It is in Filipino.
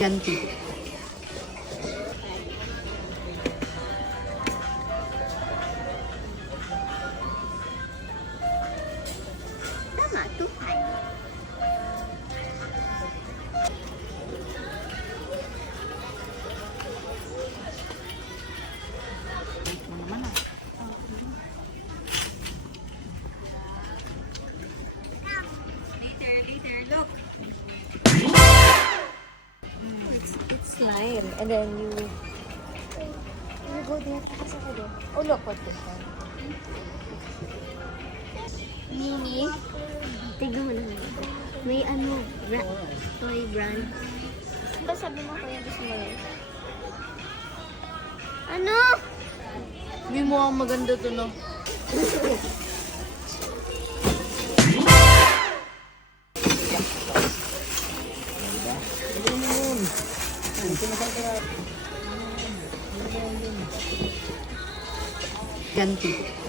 Ganti. Tama, 2.5. Mo naman ah. Later, look. It's slime. And then you go there. Tapos ako doon. Oh, look what this one. Mini. Tignan mo naman. May toy brand. Diba sabi mo kaya gusto mo rin? Ano? Hindi mo ang maganda to no. Ganti.